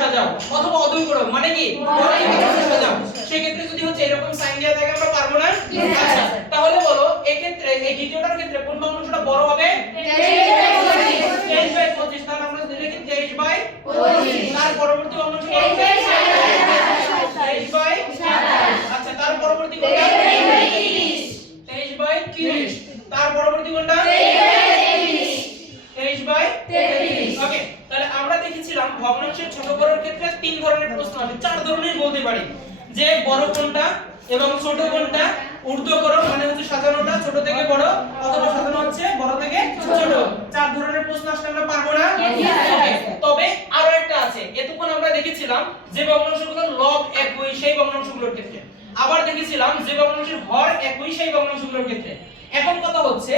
সাজাও অথবা অদৈ গুণক মানে কি বড় থেকে ছোট সাজাও সেই ক্ষেত্রে যদি হচ্ছে এরকম সাইন দেয়া থাকে আমরা পারবো না আচ্ছা তাহলে বলো এই ক্ষেত্রে এই দ্বিতীয়টার ক্ষেত্রে কোন ভগ্নাংশটা বড় হবে 23/25 তাহলে আমরা যদি লিখি 23/25 তার পরবর্তী ভগ্নাংশ 23/27 আচ্ছা তার পরবর্তী কোনটা 23/30 তার পরবর্তী কোনটা 23/33 ওকে তাহলে আমরা দেখেছিলাম ভগ্নাংশের ছোট বড়র ক্ষেত্রে তিন ধরনের প্রশ্ন আছে চার ধরনের বলতে পারি যে বড় কোনটা এবং ছোট কোনটা ঊর্ধ্বক্রম মানে হচ্ছে সাজানোটা ছোট থেকে বড় অথবা সাজানো হচ্ছে বড় থেকে ছোট চার ধরনের প্রশ্ন আসলে আমরা পারবো না তবে আরো একটা আছে এতক্ষণ আমরা দেখেছিলাম যে ভগ্নাংশগুলো লব একই সেই ভগ্নাংশগুলোর ক্ষেত্রে আবার দেখেছিলাম যে ভগ্নাংশের হর একই সেই ভগ্নাংশগুলোর ক্ষেত্রে এখন কথা হচ্ছে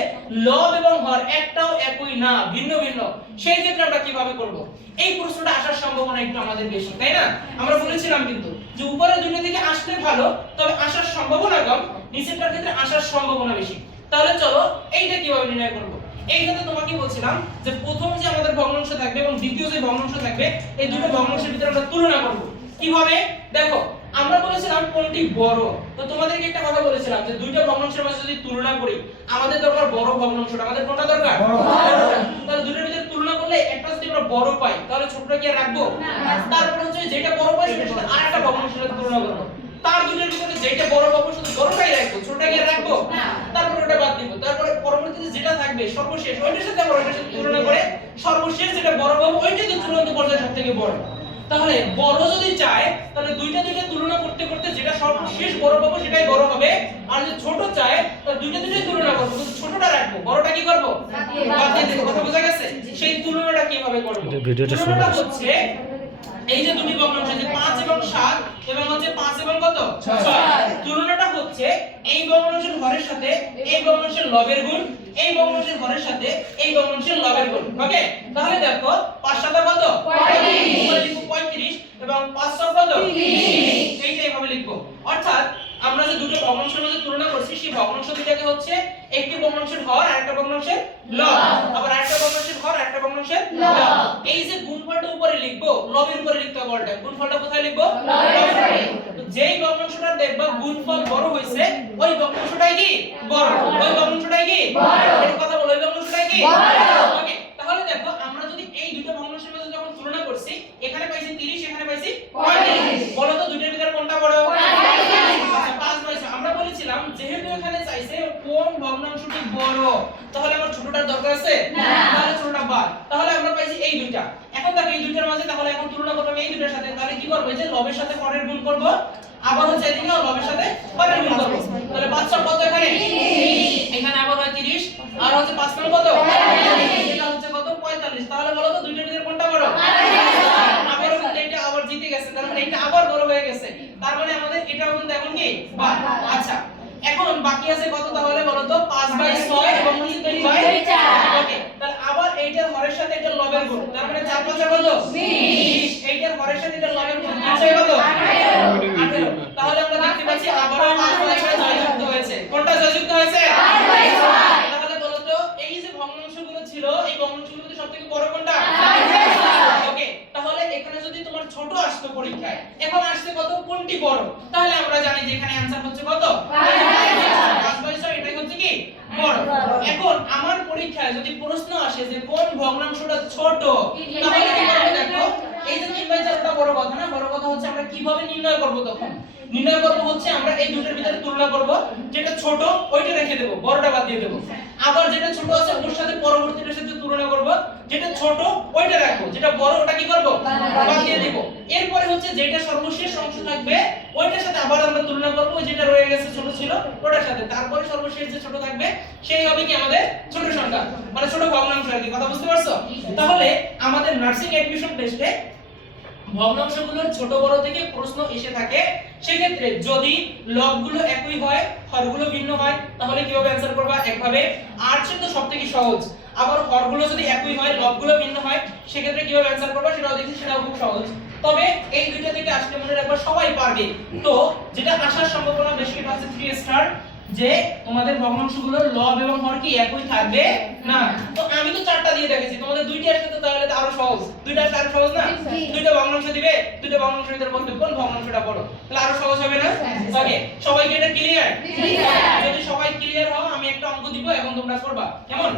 লব এবং হর একটাও একই না ভিন্ন ভিন্ন সেই ক্ষেত্রে আমরা কিভাবে করব এই প্রশ্নটা আসার সম্ভাবনা একটু আমাদের বেশি তাই না আমরা বলেছিলাম কিন্তু যে উপরে দুটো থেকে আসলে ভালো তবে আসার সম্ভাবনা কম নিচেরটার ক্ষেত্রে আসার সম্ভাবনা বেশি তাহলে চলো এইটা কিভাবে নির্ণয় করব এই ক্ষেত্রে তোমাকে বলছিলাম যে প্রথম যে আমাদের ভগ্নাংশ থাকবে এবং দ্বিতীয় যে ভগ্নাংশ থাকবে এই দুটো ভগ্নাংশের ভিতরে আমরা তুলনা করব কিভাবে দেখো আমরা বলেছিলাম কোনটি বড় তো তোমাদেরকে একটা কথা বলেছিলাম যে দুইটা ভগ্নাংশের মাঝে যদি তুলনা করি আমাদের দরকার বড় ভগ্নাংশটা আমাদের কোনটা দরকার তাহলে দুটোর ভিতরে তুলনা করলে একটা যদি আমরা বড় পাই তাহলে ছোটটা কি আর রাখবো তারপর হচ্ছে যেটা বড় পাই সেটার সাথে আরেকটা ভগ্নাংশের সাথে তুলনা করব তার দুটোর ভিতরে যেটা বড় পাবো শুধু বড়টাই রাখবো ছোটটা কি আর রাখবো তারপর ওটা বাদ দিব তারপরে পরবর্তীতে যেটা থাকবে সর্বশেষ ওইটার সাথে আবার ওইটার সাথে তুলনা করে সর্বশেষ যেটা বড় পাবো ওইটাই তো চূড়ান্ত পর্যায়ে সবথেকে বড় তাহলে বড় যদি চায় তাহলে দুইটা তুলনা করতে করতে যেটা সর্বশেষ বড় পাবো সেটাই বড় হবে আর যদি ছোট চায় তাহলে দুইটা তুলনা করব কিন্তু ছোটটা রাখবো বড়টা কি করব বাদ দিয়ে দেব কথা বোঝা গেছে সেই তুলনাটা কিভাবে করব তুলনাটা হচ্ছে এই যে দুটি ভগ্নাংশ আছে 5 এবং 7 এবং হচ্ছে 5 এবং কত 6 তুলনাটা হচ্ছে এই ভগ্নাংশের হরের সাথে এই ভগ্নাংশের লবের গুণ এই ভগ্নাংশের হরের সাথে এই ভগ্নাংশের লবের গুণ ওকে তাহলে দেখো 5 7 কত 35 এবং 5 6 কত 30 এইটা এইভাবে লিখবো অর্থাৎ আমরা যে দুটো ভগ্নাংশের মধ্যে তুলনা করছি সেই ভগ্নাংশ দুটাকে হচ্ছে একটি ভগ্নাংশের হর আর একটা ভগ্নাংশের লব আবার আরেকটা ভগ্নাংশের হর আর একটা ভগ্নাংশের লব এই যে গুণফলটা উপরে লিখবো লবের উপরে লিখতে হবে উল্টা গুণফলটা কোথায় লিখবো লবের উপরে তো যেই ভগ্নাংশটা দেখবা গুণফল বড় হইছে ওই ভগ্নাংশটাই কি বড় ওই ভগ্নাংশটাই কি বড় এই কথা বলো ওই ভগ্নাংশটাই কি বড় ওকে তাহলে দেখো আমরা যদি এই দুটো ভগ্নাংশের মধ্যে যখন তুলনা করছি এখানে পাইছি 30 এখানে পাইছি 35 বলো তো দুটোর ভিতরে কোনটা বড় আমরা বলেছিলাম যেহেতু এখানে চাইছে কোন ভগ্নাংশটি বড় তাহলে আমার ছোটটার দরকার আছে না তাহলে ছোটটা বাদ তাহলে আমরা পাইছি এই দুইটা এখন দেখো এই দুইটার মাঝে তাহলে এখন তুলনা করব এই দুইটার সাথে তাহলে কি করব এই যে লবের সাথে হরের গুণ করব আবার হচ্ছে এদিকে লবের সাথে হরের গুণ করব তাহলে 5 6 কত এখানে 30 এখানে আবার হয় 30 আর হচ্ছে 5 9 কত 45 এটা হচ্ছে কত 45 তাহলে বলো তো দুইটার ভিতরে কোনটা বড় আবার এটা আবার জিতে গেছে তার মানে এটা আবার বড় হয়ে গেছে তার মানে আমাদের এটাও কিন্তু এখন কি বাদ আচ্ছা এখন বাকি আছে কত তাহলে বলো তো 5/6 এবং 3/4 ওকে তাহলে আবার এইটার হরের সাথে এটা লবের গুণ তার মানে 4 5 কত 20 এইটার হরের সাথে এটা লবের গুণ আছে কত 18 তাহলে আমরা দেখতে পাচ্ছি আবার 5/6 জয়যুক্ত হয়েছে কোনটা জয়যুক্ত হয়েছে 5/6 তাহলে বলো তো এই যে ভগ্নাংশগুলো ছিল এই ভগ্নাংশগুলোর মধ্যে সবথেকে বড় কোনটা 5/6 ওকে তাহলে এখানে যদি তোমার ছোট আসতো পরীক্ষায় এখন আসছে কত কোনটি বড় তাহলে আমরা জানি যে এখানে आंसर হচ্ছে কত 5/6 এটাই হচ্ছে কি বড় এখন আমার পরীক্ষায় যদি প্রশ্ন আসে যে কোন ভগ্নাংশটা ছোট তাহলে কি করব দেখো এই যে 3/4টা বড় কথা না বড় কথা হচ্ছে আমরা কিভাবে নির্ণয় করব তখন নির্ণয় করব হচ্ছে আমরা এই দুটোর ভিতরে তুলনা করব যেটা ছোট ওইটা রেখে দেব বড়টা বাদ দিয়ে দেব আবার যেটা ছোট আছে ওর সাথে পরবর্তীটার সাথে তুলনা করব যেটা ছোট ওইটা রাখবো যেটা বড় ওটা কি করব বাদ দিয়ে দেব এরপরে হচ্ছে যেটা সর্বশেষ অংশ থাকবে ওইটার সাথে আবার আমরা তুলনা করব যেটা রয়ে গেছে ছোট ছিল ওটার সাথে তারপরে সর্বশেষ যে ছোট থাকবে সেই হবে কি আমাদের ছোট সংখ্যা মানে ছোট ভগ্নাংশ আর কি কথা বুঝতে পারছো তাহলে আমাদের নার্সিং এডমিশন টেস্টে ভগ্নাংশগুলোর ছোট বড় থেকে প্রশ্ন এসে থাকে সেক্ষেত্রে যদি লবগুলো একই হয় হরগুলো ভিন্ন হয় তাহলে কিভাবে অ্যানসার করবা একভাবে আর সেটা তো সবথেকে সহজ আবার হরগুলো যদি একই হয় লবগুলো ভিন্ন হয় সেক্ষেত্রে কিভাবে অ্যানসার করবা সেটাও দেখি সেটাও খুব সহজ তবে এই দুইটা থেকে আসলে মনে রাখবা সবাই পারবে তো যেটা আসার সম্ভাবনা বেশি এটা হচ্ছে 3 স্টার যে তোমাদের ভগ্নাংশগুলোর লব এবং হর কি একই থাকবে না। তো আমি তো চারটা দিয়ে দেখেছি, তোমাদের দুইটি আসলে তো তাহলে তো আরো সহজ, দুইটা আসলে আরো সহজ না? দুইটা ভগ্নাংশ দিবে, দুইটা ভগ্নাংশের ভিতরে বলবে কোন ভগ্নাংশটা বড়, তাহলে আরো সহজ হবে না? ওকে, সবাই কি এটা ক্লিয়ার? যদি সবাই ক্লিয়ার হও আমি একটা অঙ্ক দিব, এখন তোমরা করবা, কেমন?